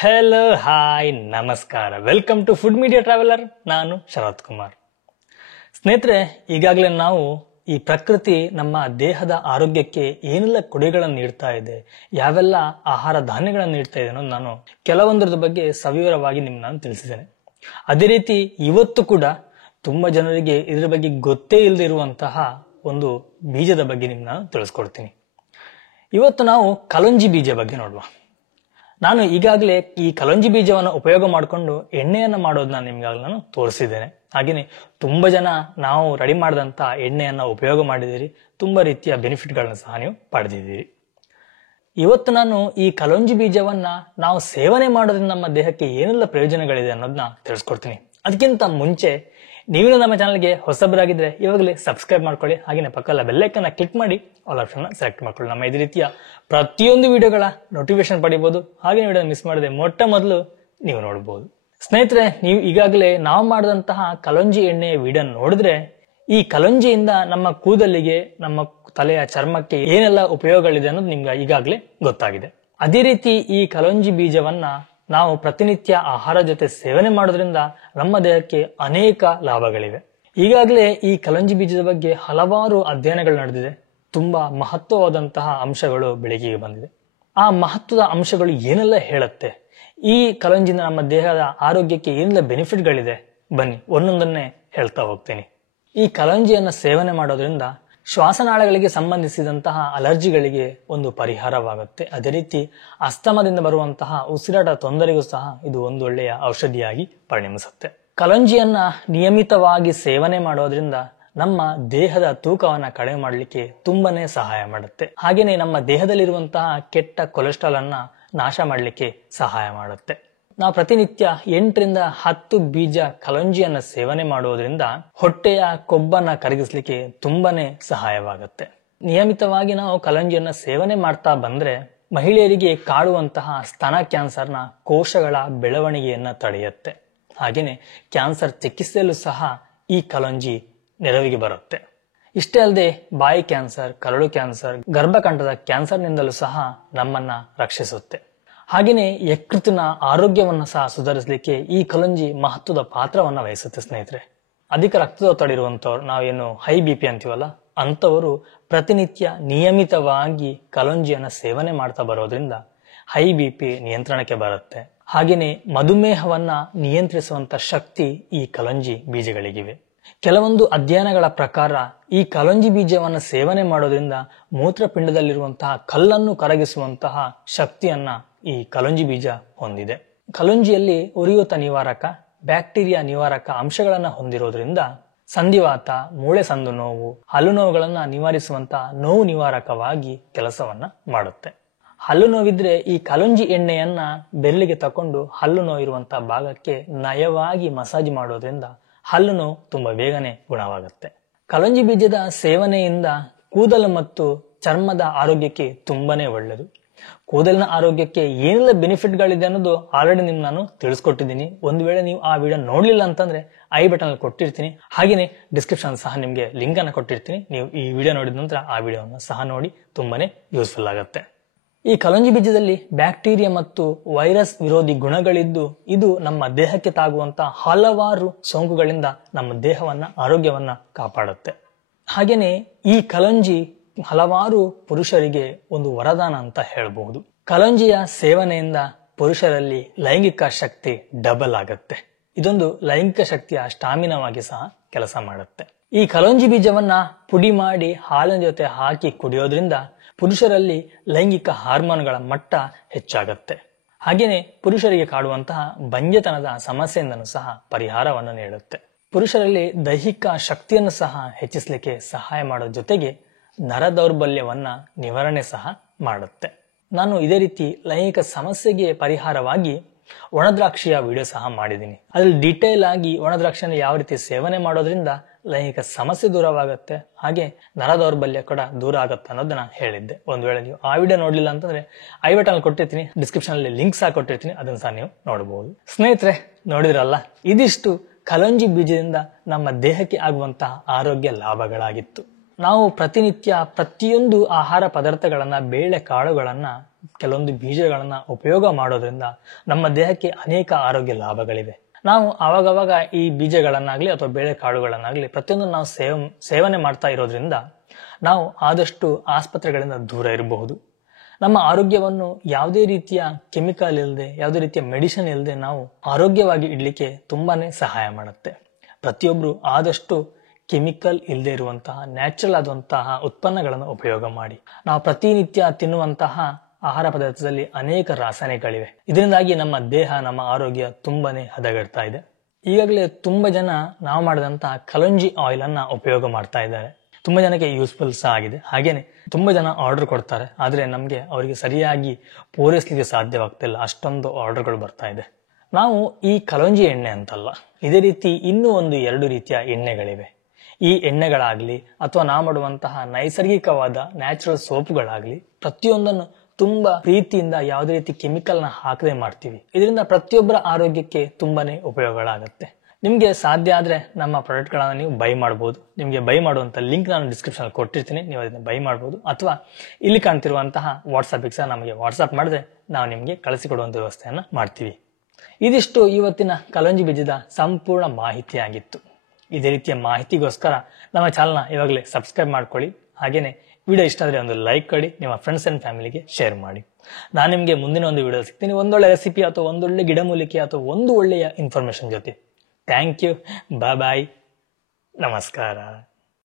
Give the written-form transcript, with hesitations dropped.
Hello hi ನಮಸ್ಕಾರ, welcome to food media traveller. ನಾನು ಶರತ್ ಕುಮಾರ್. ಸ್ನೇಹಿತರೆ, ಈಗಾಗಲೇ ನಾವು ಈ ಪ್ರಕೃತಿ ನಮ್ಮ ದೇಹದ ಆರೋಗ್ಯಕ್ಕೆ ಏನೆಲ್ಲ ಕೊಡುಗೆಗಳನ್ನು ನೀಡ್ತಾ ಇದೆ, ಯಾವೆಲ್ಲ ಆಹಾರ ಧಾನ್ಯಗಳನ್ನು ನೀಡ್ತಾ ಇದೆ ಅನ್ನೋದು ನಾನು ಕೆಲವೊಂದರದ ಬಗ್ಗೆ ಸವಿವರವಾಗಿ ನಾನು ತಿಳಿಸಿದ್ದೇನೆ. ಅದೇ ರೀತಿ ಇವತ್ತು ಕೂಡ ತುಂಬಾ ಜನರಿಗೆ ಇದರ ಬಗ್ಗೆ ಗೊತ್ತೇ ಇಲ್ಲದೆ ಇರುವಂತಹ ಒಂದು ಬೀಜದ ಬಗ್ಗೆ ನಾನು ತಿಳಿಸ್ಕೊಡ್ತೀನಿ. ಇವತ್ತು ನಾವು ಕಲಂಜಿ ಬೀಜ ಬಗ್ಗೆ ನೋಡುವ. ನಾನು ಈಗಾಗಲೇ ಈ ಕಲಂಜಿ ಬೀಜವನ್ನು ಉಪಯೋಗ ಮಾಡಿಕೊಂಡು ಎಣ್ಣೆಯನ್ನ ಮಾಡೋದನ್ನ ನಿಮ್ಗಾಗಲೇ ನಾನು ತೋರಿಸಿದ್ದೇನೆ. ಹಾಗೆಯೇ ತುಂಬಾ ಜನ ನಾವು ರೆಡಿ ಮಾಡಿದಂತ ಎಣ್ಣೆಯನ್ನ ಉಪಯೋಗ ಮಾಡಿದಿರಿ, ತುಂಬಾ ರೀತಿಯ ಬೆನಿಫಿಟ್ಗಳನ್ನ ಸಹ ನೀವು ಪಡೆದಿದ್ದೀರಿ. ಇವತ್ತು ನಾನು ಈ ಕಲಂಜಿ ಬೀಜವನ್ನ ನಾವು ಸೇವನೆ ಮಾಡೋದ್ರಿಂದ ನಮ್ಮ ದೇಹಕ್ಕೆ ಏನೆಲ್ಲ ಪ್ರಯೋಜನಗಳಿದೆ ಅನ್ನೋದನ್ನ ತಿಳಿಸ್ಕೊಡ್ತೀನಿ. ಅದಕ್ಕಿಂತ ಮುಂಚೆ ನೀವು ನಮ್ಮ ಚಾನಲ್ಗೆ ಹೊಸಬರಾಗಿದ್ರೆ ಇವಾಗಲೇ ಸಬ್ಸ್ಕ್ರೈಬ್ ಮಾಡ್ಕೊಳ್ಳಿ. ಹಾಗೆಯೇ ಪಕ್ಕದ ಬೆಲ್ಲೈಕನ್ನ ಕ್ಲಿಕ್ ಮಾಡಿ ಆಲ್ ಆಪ್ಷನ್ ಸೆಲೆಕ್ಟ್ ಮಾಡ್ಕೊಳ್ಳಿ. ನಮ್ಮ ಇದೇ ರೀತಿಯ ಪ್ರತಿಯೊಂದು ವಿಡಿಯೋಗಳ ನೋಟಿಫಿಕೇಶನ್ ಪಡಿಬಹುದು. ಹಾಗೆ ವಿಡಿಯೋ ಮಿಸ್ ಮಾಡದೆ ಮೊಟ್ಟ ಮೊದಲು ನೀವು ನೋಡಬಹುದು. ಸ್ನೇಹಿತರೆ, ನೀವು ಈಗಾಗಲೇ ನಾವು ಮಾಡಿದಂತಹ ಕಲಂಜಿ ಎಣ್ಣೆಯ ವಿಡಿಯೋ ನೋಡಿದ್ರೆ ಈ ಕಲಂಜಿಯಿಂದ ನಮ್ಮ ಕೂದಲಿಗೆ, ನಮ್ಮ ತಲೆಯ ಚರ್ಮಕ್ಕೆ ಏನೆಲ್ಲ ಉಪಯೋಗಗಳಿದೆ ಅನ್ನೋದು ನಿಮ್ಗೆ ಈಗಾಗಲೇ ಗೊತ್ತಾಗಿದೆ. ಅದೇ ರೀತಿ ಈ ಕಲಂಜಿ ಬೀಜವನ್ನ ನಾವು ಪ್ರತಿನಿತ್ಯ ಆಹಾರ ಜೊತೆ ಸೇವನೆ ಮಾಡೋದ್ರಿಂದ ನಮ್ಮ ದೇಹಕ್ಕೆ ಅನೇಕ ಲಾಭಗಳಿವೆ. ಈಗಾಗಲೇ ಈ ಕಲಂಜಿ ಬೀಜದ ಬಗ್ಗೆ ಹಲವಾರು ಅಧ್ಯಯನಗಳು ನಡೆದಿದೆ. ತುಂಬಾ ಮಹತ್ವವಾದಂತಹ ಅಂಶಗಳು ಬೆಳಕಿಗೆ ಬಂದಿದೆ. ಆ ಮಹತ್ವದ ಅಂಶಗಳು ಏನೆಲ್ಲ ಹೇಳುತ್ತೆ, ಈ ಕಲಂಜಿನ ನಮ್ಮ ದೇಹದ ಆರೋಗ್ಯಕ್ಕೆ ಏನೆಲ್ಲ ಬೆನಿಫಿಟ್ಗಳಿದೆ, ಬನ್ನಿ ಒಂದೊಂದನ್ನೇ ಹೇಳ್ತಾ ಹೋಗ್ತೀನಿ. ಈ ಕಲಂಜಿಯನ್ನ ಸೇವನೆ ಮಾಡೋದ್ರಿಂದ ಶ್ವಾಸನಾಳಗಳಿಗೆ ಸಂಬಂಧಿಸಿದಂತಹ ಅಲರ್ಜಿಗಳಿಗೆ ಒಂದು ಪರಿಹಾರವಾಗುತ್ತೆ. ಅದೇ ರೀತಿ ಅಸ್ತಮದಿಂದ ಬರುವಂತಹ ಉಸಿರಾಟ ತೊಂದರೆಗೂ ಸಹ ಇದು ಒಂದು ಒಳ್ಳೆಯ ಔಷಧಿಯಾಗಿ ಪರಿಣಮಿಸುತ್ತೆ. ಕಲಂಜಿಯನ್ನ ನಿಯಮಿತವಾಗಿ ಸೇವನೆ ಮಾಡೋದ್ರಿಂದ ನಮ್ಮ ದೇಹದ ತೂಕವನ್ನ ಕಡಿಮೆ ಮಾಡಲಿಕ್ಕೆ ತುಂಬಾನೇ ಸಹಾಯ ಮಾಡುತ್ತೆ. ಹಾಗೇನೆ ನಮ್ಮ ದೇಹದಲ್ಲಿರುವಂತಹ ಕೆಟ್ಟ ಕೊಲೆಸ್ಟ್ರಾಲ್ ಅನ್ನ ನಾಶ ಮಾಡಲಿಕ್ಕೆ ಸಹಾಯ ಮಾಡುತ್ತೆ. ನಾವು ಪ್ರತಿನಿತ್ಯ 8 ರಿಂದ 10 ಬೀಜ ಕಲಂಜಿಯನ್ನ ಸೇವನೆ ಮಾಡುವುದರಿಂದ ಹೊಟ್ಟೆಯ ಕೊಬ್ಬನ್ನ ಕರಗಿಸ್ಲಿಕ್ಕೆ ತುಂಬಾನೇ ಸಹಾಯವಾಗುತ್ತೆ. ನಿಯಮಿತವಾಗಿ ನಾವು ಕಲಂಜಿಯನ್ನ ಸೇವನೆ ಮಾಡ್ತಾ ಬಂದ್ರೆ ಮಹಿಳೆಯರಿಗೆ ಕಾಡುವಂತಹ ಸ್ತನ ಕ್ಯಾನ್ಸರ್ನ ಕೋಶಗಳ ಬೆಳವಣಿಗೆಯನ್ನ ತಡೆಯುತ್ತೆ. ಹಾಗೇನೆ ಕ್ಯಾನ್ಸರ್ ಚಿಕಿತ್ಸೆಯಲ್ಲೂ ಸಹ ಈ ಕಲಂಜಿ ನೆರವಿಗೆ ಬರುತ್ತೆ. ಇಷ್ಟೇ ಅಲ್ಲದೆ ಬಾಯಿ ಕ್ಯಾನ್ಸರ್, ಕರಳು ಕ್ಯಾನ್ಸರ್, ಗರ್ಭಕಂಠದ ಕ್ಯಾನ್ಸರ್ನಿಂದಲೂ ಸಹ ನಮ್ಮನ್ನ ರಕ್ಷಿಸುತ್ತೆ. ಹಾಗೆಯೇ ಯಕೃತ್ತಿನ ಆರೋಗ್ಯವನ್ನ ಸಹ ಸುಧಾರಿಸಲಿಕ್ಕೆ ಈ ಕಲಂಜಿ ಮಹತ್ವದ ಪಾತ್ರವನ್ನ ವಹಿಸುತ್ತೆ. ಸ್ನೇಹಿತರೆ, ಅಧಿಕ ರಕ್ತದೊತ್ತಡ ಇರುವಂತವ್ರು, ನಾವೇನು ಹೈ BP ಅಂತೀವಲ್ಲ, ಅಂತವರು ಪ್ರತಿನಿತ್ಯ ನಿಯಮಿತವಾಗಿ ಕಲಂಜಿಯನ್ನ ಸೇವನೆ ಮಾಡ್ತಾ ಬರೋದ್ರಿಂದ ಹೈ BP ನಿಯಂತ್ರಣಕ್ಕೆ ಬರುತ್ತೆ. ಹಾಗೆಯೇ ಮಧುಮೇಹವನ್ನ ನಿಯಂತ್ರಿಸುವಂತ ಶಕ್ತಿ ಈ ಕಲಂಜಿ ಬೀಜಗಳಿಗಿವೆ. ಕೆಲವೊಂದು ಅಧ್ಯಯನಗಳ ಪ್ರಕಾರ ಈ ಕಲಂಜಿ ಬೀಜವನ್ನ ಸೇವನೆ ಮಾಡೋದ್ರಿಂದ ಮೂತ್ರಪಿಂಡದಲ್ಲಿರುವಂತಹ ಕಲ್ಲನ್ನು ಕರಗಿಸುವಂತಹ ಶಕ್ತಿಯನ್ನ ಈ ಕಲಂಜಿ ಬೀಜ ಹೊಂದಿದೆ. ಕಲಂಜಿಯಲ್ಲಿ ಉರಿಯೂತ ನಿವಾರಕ, ಬ್ಯಾಕ್ಟೀರಿಯಾ ನಿವಾರಕ ಅಂಶಗಳನ್ನ ಹೊಂದಿರೋದ್ರಿಂದ ಸಂಧಿವಾತ, ಮೂಳೆ ಸಂದು ನೋವು, ಹಲ್ಲು ನೋವುಗಳನ್ನ ನಿವಾರಿಸುವಂತಹ ನೋವು ನಿವಾರಕವಾಗಿ ಕೆಲಸವನ್ನ ಮಾಡುತ್ತೆ. ಹಲ್ಲು ನೋವಿದ್ರೆ ಈ ಕಲಂಜಿ ಎಣ್ಣೆಯನ್ನ ಬೆರಳಿಗೆ ತಕೊಂಡು ಹಲ್ಲು ನೋವು ಇರುವಂತಹ ಭಾಗಕ್ಕೆ ನಯವಾಗಿ ಮಸಾಜ್ ಮಾಡೋದ್ರಿಂದ ಹಲ್ಲು ನೋವು ತುಂಬಾ ಬೇಗನೆ ಗುಣವಾಗುತ್ತೆ. ಕಲಂಜಿ ಬೀಜದ ಸೇವನೆಯಿಂದ ಕೂದಲು ಮತ್ತು ಚರ್ಮದ ಆರೋಗ್ಯಕ್ಕೆ ತುಂಬಾನೇ ಒಳ್ಳೆಯದು. ಕೂದಲಿನ ಆರೋಗ್ಯಕ್ಕೆ ಏನೆಲ್ಲ ಬೆನಿಫಿಟ್ಗಳಿದೆ ಅನ್ನೋದು ಆಲ್ರೆಡಿ ನಾನು ತಿಳಿಸ್ಕೊಟ್ಟಿದ್ದೀನಿ. ಒಂದು ವೇಳೆ ನೀವು ಆ ವಿಡಿಯೋ ನೋಡ್ಲಿಲ್ಲ ಅಂತಂದ್ರೆ ಐ ಬಟನ್ ಅಲ್ಲಿ ಕೊಟ್ಟಿರ್ತೀನಿ. ಹಾಗೇನೆ ಡಿಸ್ಕ್ರಿಪ್ಷನ್ ಸಹ ನಿಮ್ಗೆ ಲಿಂಕ್ ಅನ್ನ ಕೊಟ್ಟಿರ್ತೀನಿ. ನೀವು ಈ ವಿಡಿಯೋ ನೋಡಿದ ನಂತರ ಆ ವಿಡಿಯೋವನ್ನು ಸಹ ನೋಡಿ, ತುಂಬಾನೇ ಯೂಸ್ಫುಲ್ ಆಗುತ್ತೆ. ಈ ಕಲಂಜಿ ಬೀಜದಲ್ಲಿ ಬ್ಯಾಕ್ಟೀರಿಯಾ ಮತ್ತು ವೈರಸ್ ವಿರೋಧಿ ಗುಣಗಳಿದ್ದು ಇದು ನಮ್ಮ ದೇಹಕ್ಕೆ ತಾಗುವಂತಹ ಹಲವಾರು ಸೋಂಕುಗಳಿಂದ ನಮ್ಮ ದೇಹವನ್ನ, ಆರೋಗ್ಯವನ್ನ ಕಾಪಾಡುತ್ತೆ. ಹಾಗೇನೆ ಈ ಕಲಂಜಿ ಹಲವಾರು ಪುರುಷರಿಗೆ ಒಂದು ವರದಾನ ಅಂತ ಹೇಳಬಹುದು. ಕಲಂಜಿಯ ಸೇವನೆಯಿಂದ ಪುರುಷರಲ್ಲಿ ಲೈಂಗಿಕ ಶಕ್ತಿ ಡಬಲ್ ಆಗುತ್ತೆ. ಇದೊಂದು ಲೈಂಗಿಕ ಶಕ್ತಿಯ ಸ್ಟಾಮಿನವಾಗಿ ಸಹ ಕೆಲಸ ಮಾಡುತ್ತೆ. ಈ ಕಲಂಜಿ ಬೀಜವನ್ನ ಪುಡಿ ಮಾಡಿ ಹಾಲಿನ ಜೊತೆ ಹಾಕಿ ಕುಡಿಯೋದ್ರಿಂದ ಪುರುಷರಲ್ಲಿ ಲೈಂಗಿಕ ಹಾರ್ಮೋನ್ಗಳ ಮಟ್ಟ ಹೆಚ್ಚಾಗುತ್ತೆ. ಹಾಗೇನೆ ಪುರುಷರಿಗೆ ಕಾಡುವಂತಹ ಬಂಜೆತನದ ಸಮಸ್ಯೆಯಿಂದನೂ ಸಹ ಪರಿಹಾರವನ್ನು ನೀಡುತ್ತೆ. ಪುರುಷರಲ್ಲಿ ದೈಹಿಕ ಶಕ್ತಿಯನ್ನು ಸಹ ಹೆಚ್ಚಿಸಲಿಕ್ಕೆ ಸಹಾಯ ಮಾಡೋ ಜೊತೆಗೆ ನರ ದೌರ್ಬಲ್ಯವನ್ನ ನಿವಾರಣೆ ಸಹ ಮಾಡುತ್ತೆ. ನಾನು ಇದೇ ರೀತಿ ಲೈಂಗಿಕ ಸಮಸ್ಯೆಗೆ ಪರಿಹಾರವಾಗಿ ಒಣದ್ರಾಕ್ಷಿಯ ವಿಡಿಯೋ ಸಹ ಮಾಡಿದ್ದೀನಿ. ಅದ್ರಲ್ಲಿ ಡೀಟೇಲ್ ಆಗಿ ಒಣದ್ರಾಕ್ಷಿಯನ್ನು ಯಾವ ರೀತಿ ಸೇವನೆ ಮಾಡೋದ್ರಿಂದ ಲೈಂಗಿಕ ಸಮಸ್ಯೆ ದೂರವಾಗುತ್ತೆ, ಹಾಗೆ ನರ ದೌರ್ಬಲ್ಯ ಕೂಡ ದೂರ ಆಗುತ್ತೆ ಅನ್ನೋದನ್ನ ಹೇಳಿದ್ದೆ. ಒಂದು ವೇಳೆ ನೀವು ಆ ವಿಡಿಯೋ ನೋಡ್ಲಿಲ್ಲ ಅಂತಂದ್ರೆ ಐ ಬಟನ್ ಕೊಟ್ಟಿರ್ತೀನಿ, ಡಿಸ್ಕ್ರಿಪ್ಷನ್ ಅಲ್ಲಿ ಲಿಂಕ್ ಸಹ ಕೊಟ್ಟಿರ್ತೀನಿ, ಅದನ್ನ ಸಹ ನೀವು ನೋಡಬಹುದು. ಸ್ನೇಹಿತರೆ, ನೋಡಿದ್ರಲ್ಲ, ಇದಿಷ್ಟು ಕಲಂಜಿ ಬೀಜದಿಂದ ನಮ್ಮ ದೇಹಕ್ಕೆ ಆಗುವಂತಹ ಆರೋಗ್ಯ ಲಾಭಗಳಾಗಿತ್ತು. ನಾವು ಪ್ರತಿನಿತ್ಯ ಪ್ರತಿಯೊಂದು ಆಹಾರ ಪದಾರ್ಥಗಳನ್ನ, ಬೇಳೆ ಕಾಳುಗಳನ್ನ ಕೆಲವೊಂದು ಬೀಜಗಳನ್ನ ಉಪಯೋಗ ಮಾಡೋದ್ರಿಂದ ನಮ್ಮ ದೇಹಕ್ಕೆ ಅನೇಕ ಆರೋಗ್ಯ ಲಾಭಗಳಿವೆ. ನಾವು ಆವಾಗವಾಗ ಈ ಬೀಜಗಳನ್ನಾಗ್ಲಿ ಅಥವಾ ಬೇಳೆ ಕಾಳುಗಳನ್ನಾಗ್ಲಿ ಪ್ರತಿಯೊಂದು ನಾವು ಸೇವನೆ ಮಾಡ್ತಾ ಇರೋದ್ರಿಂದ ನಾವು ಆದಷ್ಟು ಆಸ್ಪತ್ರೆಗಳಿಂದ ದೂರ ಇರಬಹುದು. ನಮ್ಮ ಆರೋಗ್ಯವನ್ನು ಯಾವುದೇ ರೀತಿಯ ಕೆಮಿಕಲ್ ಇಲ್ಲದೆ, ಯಾವುದೇ ರೀತಿಯ ಮೆಡಿಸಿನ್ ಇಲ್ಲದೆ ನಾವು ಆರೋಗ್ಯವಾಗಿ ಇಡ್ಲಿಕ್ಕೆ ತುಂಬಾನೇ ಸಹಾಯ ಮಾಡುತ್ತೆ. ಪ್ರತಿಯೊಬ್ರು ಆದಷ್ಟು ಕೆಮಿಕಲ್ ಇಲ್ಲದೆ ಇರುವಂತಹ ನ್ಯಾಚುರಲ್ ಆದಂತಹ ಉತ್ಪನ್ನಗಳನ್ನು ಉಪಯೋಗ ಮಾಡಿ. ನಾವು ಪ್ರತಿನಿತ್ಯ ತಿನ್ನುವಂತಹ ಆಹಾರ ಪದಾರ್ಥದಲ್ಲಿ ಅನೇಕ ರಾಸಾಯನಿಕಗಳಿವೆ. ಇದರಿಂದಾಗಿ ನಮ್ಮ ದೇಹ, ನಮ್ಮ ಆರೋಗ್ಯ ತುಂಬಾನೇ ಹದಗೆಡ್ತಾ ಇದೆ. ಈಗಾಗಲೇ ತುಂಬಾ ಜನ ನಾವು ಮಾಡಿದಂತಹ ಕಲಂಜಿ ಆಯಿಲ್ ಅನ್ನ ಉಪಯೋಗ ಮಾಡ್ತಾ ಇದ್ದಾರೆ. ತುಂಬಾ ಜನಕ್ಕೆ ಯೂಸ್ಫುಲ್ ಸಹ ಆಗಿದೆ. ಹಾಗೇನೆ ತುಂಬಾ ಜನ ಆರ್ಡರ್ ಕೊಡ್ತಾರೆ, ಆದ್ರೆ ನಮ್ಗೆ ಅವರಿಗೆ ಸರಿಯಾಗಿ ಪೂರೈಸಲಿಕ್ಕೆ ಸಾಧ್ಯವಾಗ್ತಿಲ್ಲ, ಅಷ್ಟೊಂದು ಆರ್ಡರ್ಗಳು ಬರ್ತಾ ಇದೆ. ನಾವು ಈ ಕಲಂಜಿ ಎಣ್ಣೆ ಅಂತಲ್ಲ, ಇದೇ ರೀತಿ ಇನ್ನೂ 2 ರೀತಿಯ ಎಣ್ಣೆಗಳಿವೆ. ಈ ಎಣ್ಣೆಗಳಾಗ್ಲಿ ಅಥವಾ ನಾವು ಮಾಡುವಂತಹ ನೈಸರ್ಗಿಕವಾದ ನ್ಯಾಚುರಲ್ ಸೋಪುಗಳಾಗ್ಲಿ ಪ್ರತಿಯೊಂದನ್ನು ತುಂಬಾ ಪ್ರೀತಿಯಿಂದ ಯಾವುದೇ ರೀತಿ ಕೆಮಿಕಲ್ ನ ಹಾಕದೆ ಮಾಡ್ತೀವಿ. ಇದರಿಂದ ಪ್ರತಿಯೊಬ್ಬರ ಆರೋಗ್ಯಕ್ಕೆ ತುಂಬಾನೇ ಉಪಯೋಗಗಳಾಗುತ್ತೆ. ನಿಮ್ಗೆ ಸಾಧ್ಯ ಆದ್ರೆ ನಮ್ಮ ಪ್ರಾಡಕ್ಟ್ ಗಳನ್ನ ನೀವು ಬೈ ಮಾಡಬಹುದು. ನಿಮ್ಗೆ ಬೈ ಮಾಡುವಂತ ಲಿಂಕ್ ನಾನು ಡಿಸ್ಕ್ರಿಪ್ಷನ್ ಕೊಟ್ಟಿರ್ತೀನಿ, ನೀವು ಅದನ್ನ ಬೈ ಮಾಡಬಹುದು. ಅಥವಾ ಇಲ್ಲಿ ಕಾಣ್ತಿರುವಂತಹ ವಾಟ್ಸ್ಆಪ್ ಸಹ ನಮಗೆ ವಾಟ್ಸ್ಆಪ್ ಮಾಡಿದ್ರೆ ನಾವು ನಿಮ್ಗೆ ಕಳಿಸಿಕೊಡುವಂತ ವ್ಯವಸ್ಥೆಯನ್ನ ಮಾಡ್ತೀವಿ. ಇದಿಷ್ಟು ಇವತ್ತಿನ ಕಲಂಜಿ ಬೀಜದ ಸಂಪೂರ್ಣ ಮಾಹಿತಿ ಆಗಿತ್ತು. ಇದೇ ರೀತಿಯ ಮಾಹಿತಿಗೋಸ್ಕರ ನಮ್ಮ ಚಾನಲ್ನ ಇವಾಗಲೇ ಸಬ್ಸ್ಕ್ರೈಬ್ ಮಾಡ್ಕೊಳ್ಳಿ. ಹಾಗೇನೆ ವಿಡಿಯೋ ಇಷ್ಟ ಆದ್ರೆ ಒಂದು ಲೈಕ್ ಕೊಡಿ, ನಿಮ್ಮ ಫ್ರೆಂಡ್ಸ್ ಅಂಡ್ ಫ್ಯಾಮಿಲಿಗೆ ಶೇರ್ ಮಾಡಿ. ನಾನು ನಿಮ್ಗೆ ಮುಂದಿನ ಒಂದು ವಿಡಿಯೋ ಸಿಗ್ತೀನಿ, ಒಂದೊಳ್ಳೆ ರೆಸಿಪಿ ಅಥವಾ ಒಂದೊಳ್ಳೆ ಗಿಡಮೂಲಿಕೆ ಅಥವಾ ಒಂದು ಒಳ್ಳೆಯ ಇನ್ಫಾರ್ಮೇಶನ್ ಜೊತೆ. ಥ್ಯಾಂಕ್ ಯು, ಬಾಯ್ ಬಾಯ್, ನಮಸ್ಕಾರ.